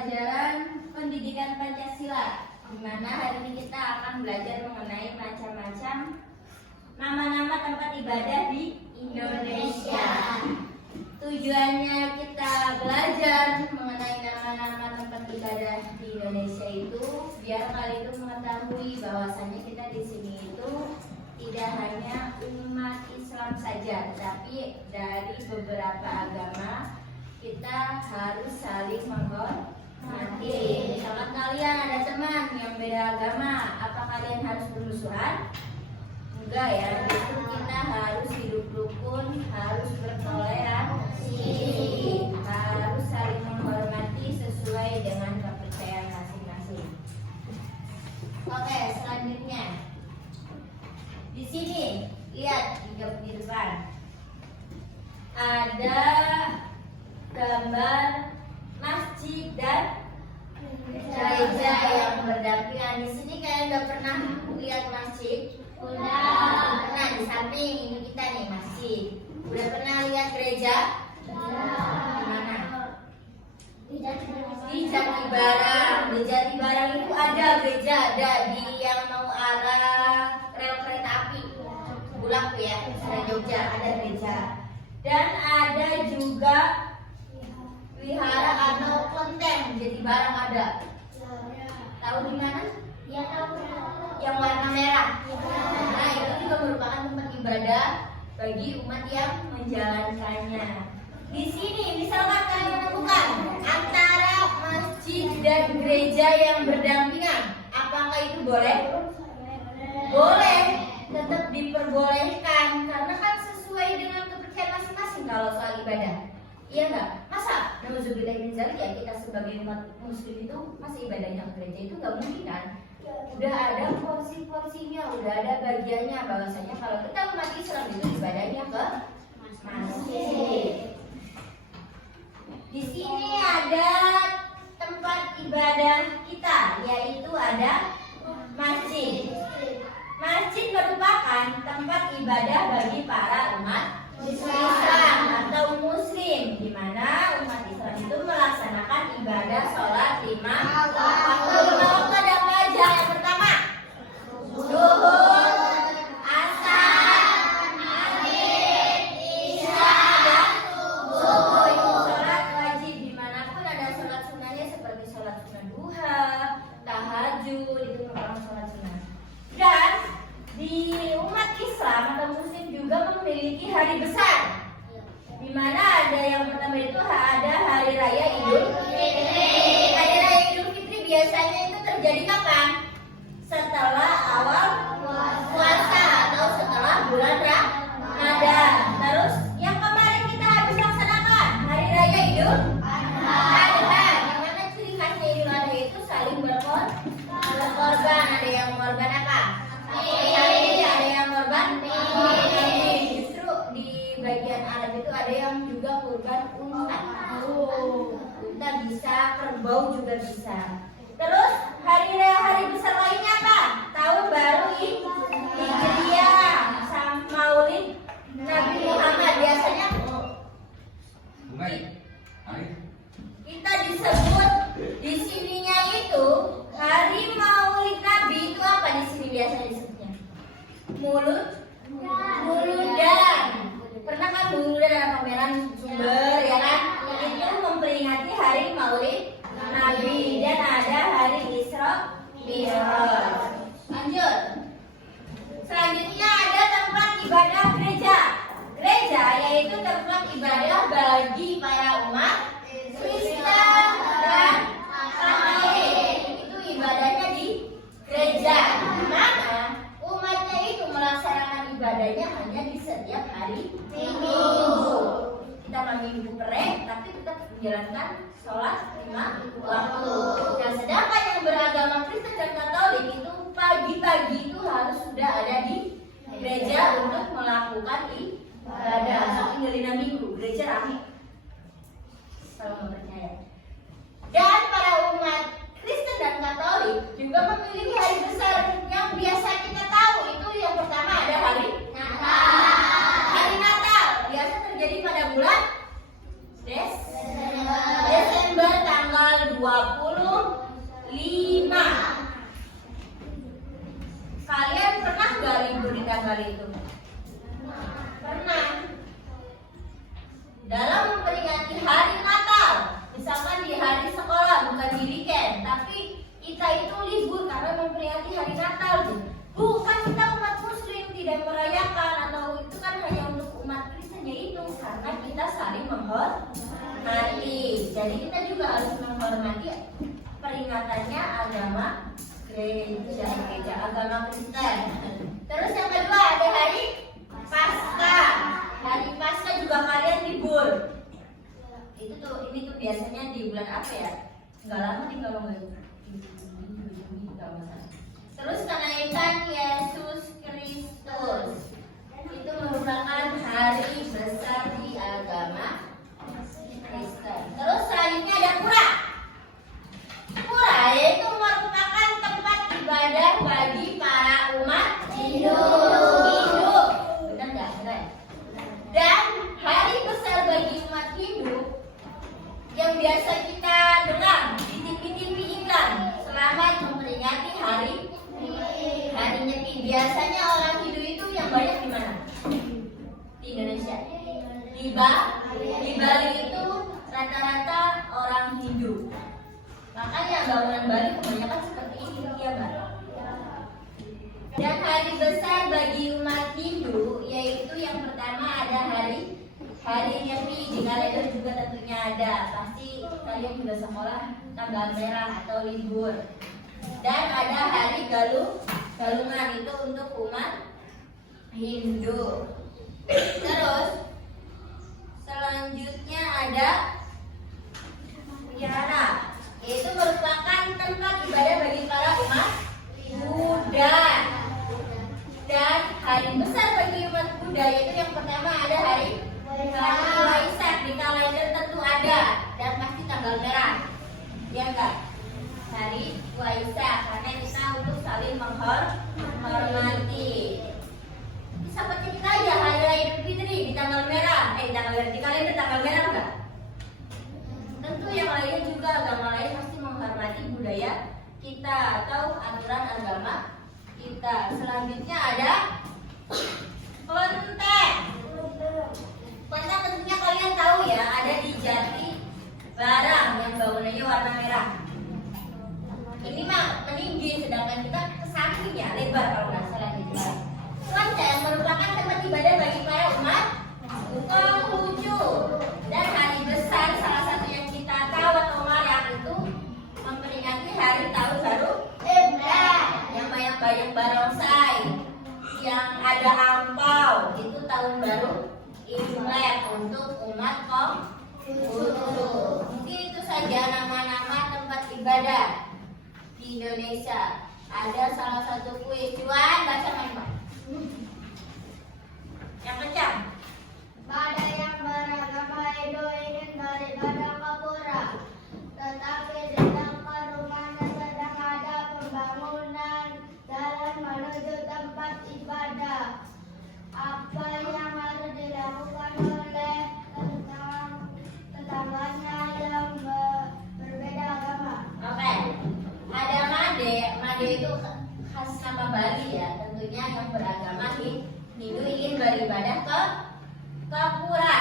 pelajaran pendidikan Pancasila, di mana hari ini kita akan belajar mengenai macam-macam nama-nama tempat ibadah di Indonesia. Tujuannya kita belajar mengenai nama-nama tempat ibadah di Indonesia itu biar kalian itu mengetahui bahwasannya kita di sini itu tidak hanya umat Islam saja, tapi dari beberapa agama kita harus saling menghormati. Misalkan kalian ada teman yang beda agama, apa kalian harus bermusuhan? Enggak ya, justru kita harus hidup rukun, harus bertoleransi, harus saling menghormati sesuai dengan kepercayaan masing-masing. Oke, selanjutnya di sini lihat di depan ada gambar masjid dan gereja yang berdampingan. Di sini kalian udah pernah lihat masjid? Udah. Nah, di samping ini kita nih masjid. Udah pernah lihat gereja? Di mana? Di Jatibarang. Di Jatibarang itu ada gereja, ada di yang mau arah rel kereta api Bulak ya, dari Jogja ada gereja. Dan ada juga wihara atau kelenteng Jatibarang ada. Tahu di mana? Ya tahu. Yang warna merah. Nah, itu juga merupakan tempat ibadah bagi umat yang menjalankannya. Di sini misalkan kalian menemukan antara masjid dan gereja yang berdampingan, apakah itu boleh? Boleh, tetap diperbolehkan karena kan sesuai dengan kepercayaan masing-masing kalau soal ibadah. Iya enggak? Masa nauzubillah min dzalik ya kita sebagai umat muslim itu masa ibadahnya ke gereja itu enggak mungkin kan? Udah ada porsi-porsinya, udah ada bagiannya bahwasanya kalau kita umat Islam itu ibadahnya ke masjid. Di sini ada tempat ibadah kita, yaitu ada masjid. Masjid merupakan tempat ibadah bagi para umat Islam atau Muslim, di mana umat Islam itu melaksanakan ibadah sholat 5 waktu. 5 waktu ada apa aja? Yang pertama, zuhur, asar, maghrib, isya, dan subuh. Itu sholat wajib. Dimanapun ada sholat sunnahnya seperti sholat sunnah duha, tahajud, itu merupakan sholat sunnah. Dan di umat Islam atau Muslim juga memiliki hari besar, di mana ada yang pertama itu ada hari raya Idul Fitri. Hari raya Idul Fitri biasanya itu terjadi kapan? Setelah awal puasa atau setelah bulan Ramadan. Terus yang kemarin kita habis laksanakan hari raya Idul Adha. Yang mana ciri khasnya Idul Adha itu saling berkorban. Ada yang korban apa? Ada yang korban justru di bagian Arab itu ada yang juga kurban unta. Unta bisa, kerbau juga bisa. Terus hari besar lainnya apa? Tahun baru Hijriah, Maulid Nabi Muhammad. Biasanya kita disebut di sininya itu hari Maulid Nabi itu apa di sini biasanya disebutnya? Muludan. Pernah kan muludan ada pameran sumber ya kan? Itu memperingati hari Maulid Nabi dan ada hari Isra Mi'raj. Lanjut. Selanjutnya ada tempat ibadah gereja. Gereja yaitu tempat ibadah bagi para umat Kristen dan Katolik. Itu ibadahnya di gereja. Di mana umatnya itu melaksanakan ibadahnya hanya di setiap hari Minggu. Kita Minggu perek, tapi tetap menjalankan sholat 5 waktu. Dan sedangkan yang beragama Kristen dan Katolik itu pagi-pagi itu harus sudah ada di gereja untuk melakukan ibadah. Saking ngelina Minggu, gereja rame. Kalau nggak percaya. Dan para umat Kristen dan Katolik juga memiliki hari besar yang biasa kita tahu. Itu yang pertama ada hari Natal. Hari Natal biasa terjadi pada bulan Desember tanggal 25. Kalian pernah nggak libur di tanggal itu? Pernah. Dalam memperingati hari Natal, misalkan di hari sekolah, bukan di weekend, tapi kita itu libur karena memperingati hari Natal. Bukan kita umat Muslim tidak merayakan, atau itu kan hanya untuk umat Kristen, yaitu karena kita saling menghormati. Jadi kita juga harus menghormati peringatannya agama gereja agama Kristen. Terus yang kedua ada hari Paskah. Hari Paskah juga kalian libur. Ini tuh biasanya di bulan apa ya? Enggak lama nih kalau nggak. Terus kenaikan Yesus Kristus. Itu merupakan hari besar di agama Kristen. Terus selanjutnya ada pura. Pura yaitu merupakan tempat ibadah bagi para umat Hindu. Benar nggak? Benar. Dan hari besar bagi umat Hindu yang biasa kita dengar di TV-TV iklan selamat memperingati hari Nyepi. Biasanya orang Hindu itu yang banyak di mana? Di Indonesia. Di Bali itu rata-rata orang Hindu. Makanya bangunan Bali kebanyakan seperti ini ya, Mbak. Dan hari besar bagi umat Hindu yaitu yang pertama ada hari Nyepi. Di kalender juga tentunya ada. Pasti kalian juga sekolah tanggal merah atau libur. Dan ada hari Galungan, itu untuk umat Hindu. Terus selanjutnya ada Wihara, yaitu merupakan tempat ibadah bagi para umat Buddha. Dan hari besar bagi umat Buddha yaitu yang pertama ada hari Waisak. Di kalender tentu ada dan pasti tanggal merah, ya enggak? Hari Waisak karena kita untuk saling menghormati. Seperti kita aja hari raya Idul Fitri di tanggal merah, di kalender tanggal merah enggak? Tentu yang lainnya juga agama lain pasti menghormati budaya kita atau aturan agama kita. Selanjutnya ada Kelenteng. Kelenteng tentunya kalian tahu ya, ada di Jati Barang yang bangunannya warna merah. Ini mah meninggi, sedangkan kita kesampingnya lebar kalau nggak salah gitu. Kelenteng merupakan tempat ibadah bagi para umat Konghucu. Dan hari besar salah satu yang kita tahu atau merayakan itu memperingati hari tahun baru Imlek, yang bayang-bayang barongsai, yang ada angpau, itu tahun baru Imlek untuk umat Konghucu. Mungkin itu saja nama-nama tempat ibadah di Indonesia. Ada salah satu kuis. Juan, baca main Pak. Yang kencang. Pada yang beragama Hindu ingin beribadah ke pura, tetapi di dekat rumahnya sedang ada pembangunan jalan menuju tempat ibadah. Apa yang harus dilakukan oleh tetangganya yang berbeda agama? Oke. Ada Made itu khas nama Bali ya, tentunya yang beragama Hindu ingin beribadah ke pura.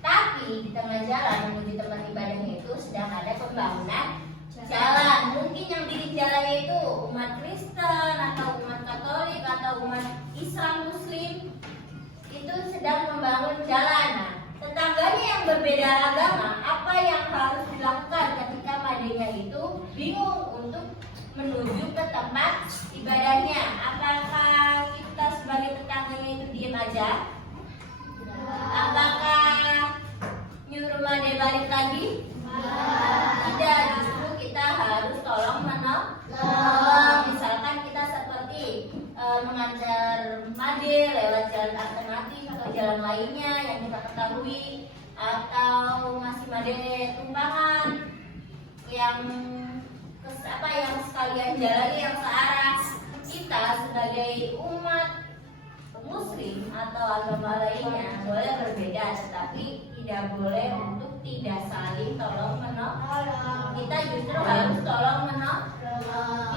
Tapi di tengah jalan menuju tempat ibadahnya itu sedang ada pembangunan jalan. Mungkin yang bikin jalannya itu umat Kristen atau umat Katolik atau umat Islam Muslim itu sedang membangun jalan. Nah, tetangganya yang berbeda agama, apa yang harus dilakukan ketika madenya itu bingung untuk menuju ke tempat ibadahnya? Apakah kita sebagai tetangganya itu diam aja? Apakah nyuruh made balik lagi? Tidak, justru kita harus tolong menolong. Misalkan kita seperti mengantar made lewat jalan alternatif atau jalan lainnya yang kita ketahui, atau masih made tumpangan yang sekalian jalani yang searah. Kita sebagai umat Muslim atau agama lainnya boleh berbeda, tetapi tidak boleh untuk tidak saling tolong menolong. Kita kita justru harus tolong menolong.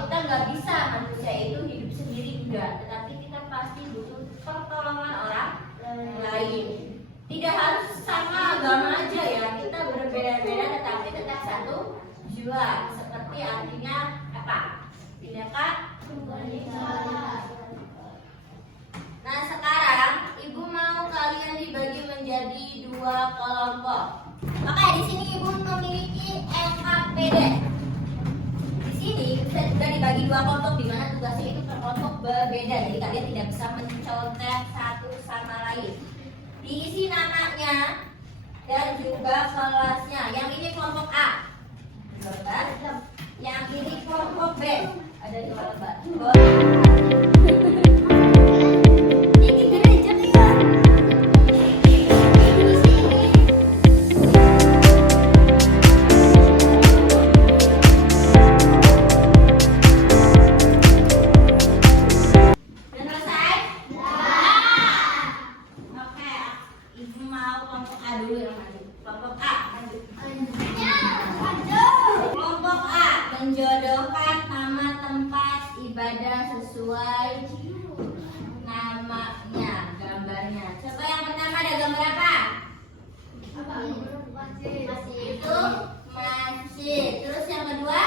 Kita nggak bisa manusia itu hidup sendiri enggak, tetapi kita pasti butuh pertolongan orang lain. Tidak harus sama agama aja ya, kita berbeda-beda tetapi tetap satu jua. Seperti artinya apa? Tidak Kak? Nah sekarang ibu mau kalian dibagi menjadi 2 kelompok. Oke, di sini ibu memiliki LKPD. Di sini sudah dibagi 2 kelompok di mana tugasnya itu per kelompok berbeda. Jadi kalian tidak bisa mencontek satu sama lain. Diisi namanya dan juga kelasnya. Yang ini kelompok A. Yang ini kelompok B. Ada di lembar. Ini gereja nih ya. Menjodohkan nama tempat ibadah sesuai namanya, gambarnya. Coba yang pertama ada gambar apa? Masjid. Itu masjid. Terus yang kedua?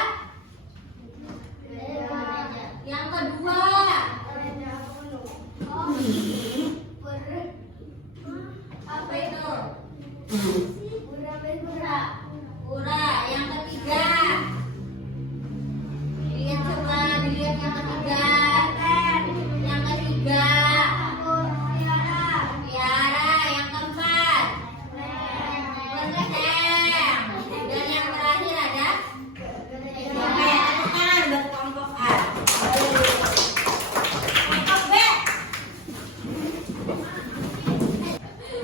Yang kedua? Apa itu? Pura. Yang ketiga? Dilihat yang ketiga. Yang ketiga Tiara. Yang keempat Berketeng. Dan yang terakhir ada oke, tangan buat kelompok A. Kelompok B.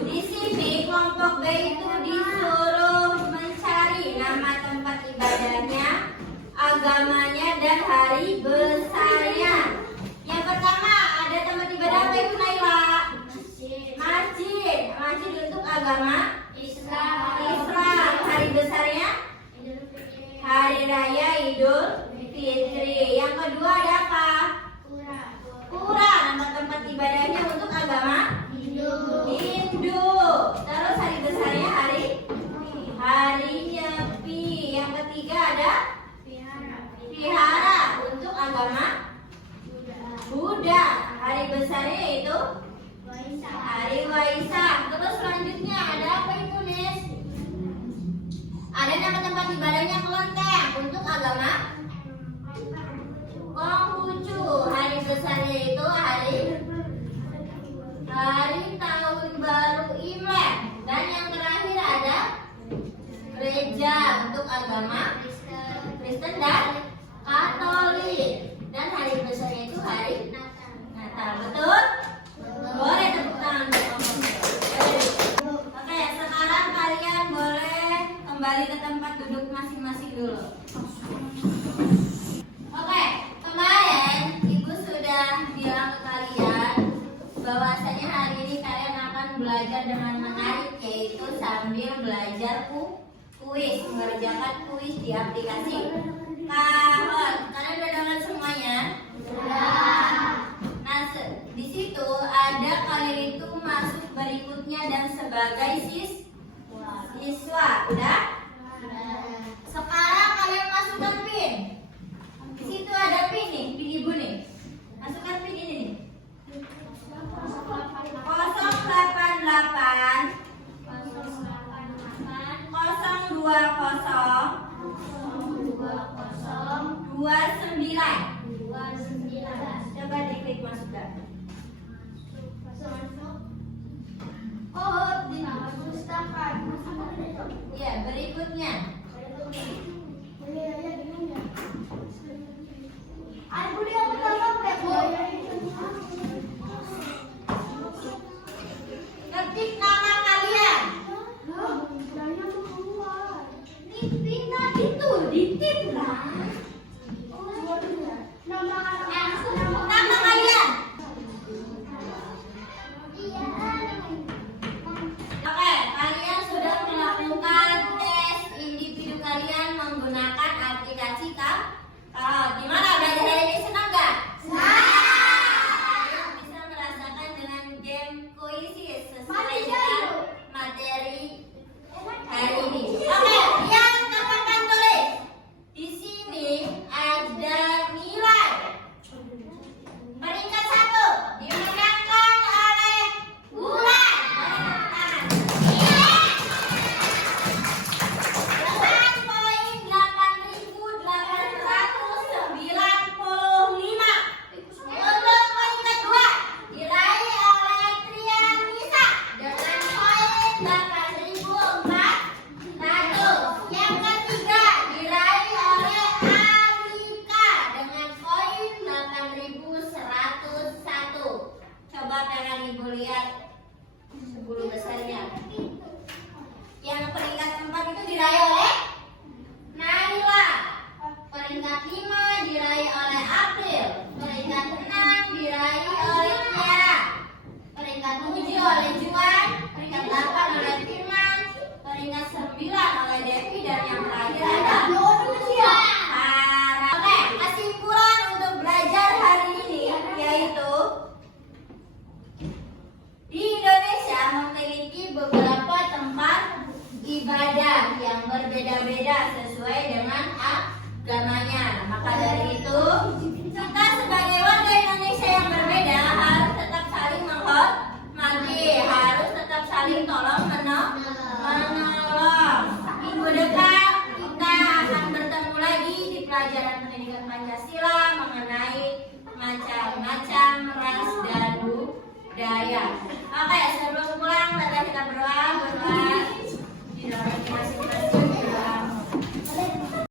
Di sini kelompok B itu disuruh mencari nama tempat ibadahnya, agamanya, dan hari besarnya. Yang pertama ada tempat ibadah apa itu Naila? Masjid. Masjid untuk agama Islam. Hari besarnya Hari Raya Idul Fitri. Yang kedua ada apa? Pura. Nama tempat ibadahnya untuk agama Hindu. Terus hari besarnya Hari Nyepi. Yang ketiga ada Vihara untuk agama Buddha. Hari besarnya itu Hari Waisak. Terus selanjutnya ada apa itu Nis? Ada nama tempat ibadahnya Kelenteng untuk agama Konghucu. Hari besarnya itu Hari Tahun Baru Imlek. Dan yang terakhir ada gereja untuk agama Kristen dan Katolik. Dan hari besarnya itu hari Natal. Betul? Boleh tepuk tangan. Oke, sekarang kalian boleh kembali ke tempat duduk masing-masing dulu. Oke, kemarin ibu sudah bilang ke kalian bahwasanya hari ini kalian akan belajar dengan menarik, yaitu sambil belajar kuis, mengerjakan kuis di aplikasi Kahoot. Kalian udah download semuanya? Sudah. Nah, di situ ada kalian itu masuk berikutnya dan sebagai siswa. Udah? Sekarang kalian masukkan pin. Di situ ada pin nih, pin ibu nih. Masukkan pin ini nih. 088 020 29. Coba diklik masukkan. Oh, di nama Mustafa. Ya, berikut sesuai dengan agamanya. Maka dari itu, kita sebagai warga Indonesia yang berbeda harus tetap saling menghormati, harus tetap saling tolong menolong. Minggu depan kita akan bertemu lagi di pelajaran pendidikan Pancasila mengenai macam-macam ras dan budaya. Oke, sebelum pulang, mari kita berdoa.